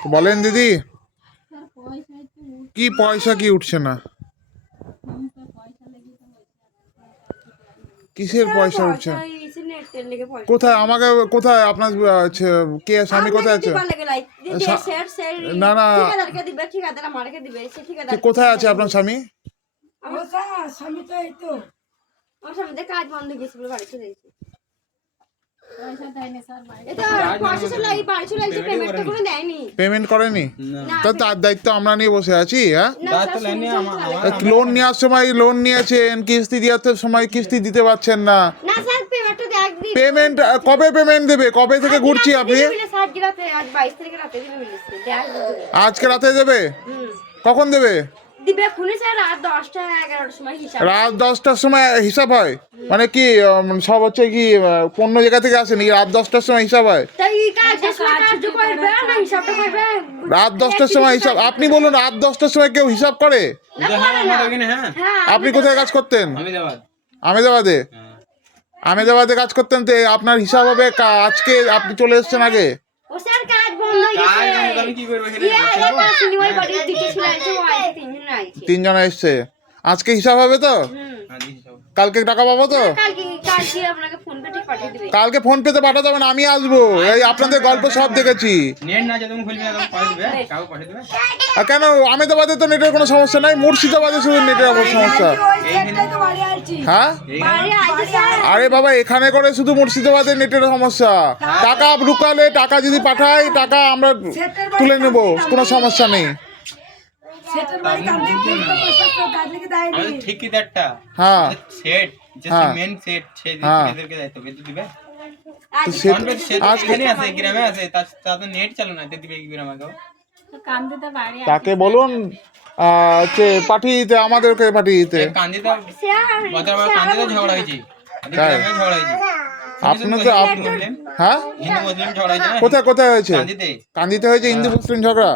তো বলেন দিদি, কি পয়সা কি উঠছে না? কিসের পয়সা উঠছে? কোথায় আমাকে, কোথায় আপনার কে স্বামী কোথায় আছে? না না, কোথায় আছে আপনার স্বামী? কাজ বন্ধ গেছিল, বাড়ি চলে গেছে। পেমেন্ট করেনি? তো তার দায়িত্ব আমরা নিয়ে বসে আছি? হ্যাঁ, লোন নেওয়ার সময় লোন নিয়েছেন, কিস্তি দেওয়ার সময় কিস্তি দিতে পারছেন না। পেমেন্ট কবে পেমেন্ট দেবে? কবে থেকে ঘুরছি আপনি? আজকে রাতে দেবে? কখন দেবে? রাত 10টার সময় হিসাব হয়? মানে কি সব হচ্ছে কি অন্য জায়গা থেকে আসে নাকি? রাত 10টার সময় হিসাব হয়? রাত 10টার সময় হিসাব? আপনি বলুন, রাত 10টার সময় কেউ হিসাব করে? আপনি কোথায় কাজ করতেন? আমেদাবাদে। আমেদাবাদে কাজ করতেন, তো আপনার হিসাব হবে আজকে? আপনি চলে এসছেন আগে। তিনজন এসছে, আজকে হিসাব হবে তো? কালকে টাকা পাবো তো? কালকে ফোন পেতে পাঠাতে হবে না, আমি আসবো। এই আপনাদের গল্প সব দেখেছি। কেন আমেদাবাদে তো নেটের কোনো সমস্যা নাই, মুর্শিদাবাদে শুধু নেটের সমস্যা। হ্যাঁ, আরে বাবা, এখানে করে শুধু মুর্শিদাবাদে নেটের সমস্যা। টাকা ঢুকালে, টাকা যদি পাঠাই, টাকা আমরা তুলে নেব, কোনো সমস্যা নেই। হ্যাঁ তাকে বলুন পাঠিয়ে দিতে, আমাদেরকে পাঠিয়ে দিতে। হ্যাঁ, কোথায় কোথায় হয়েছে? কান্দিতে হয়েছে হিন্দু মুসলিম ঝগড়া?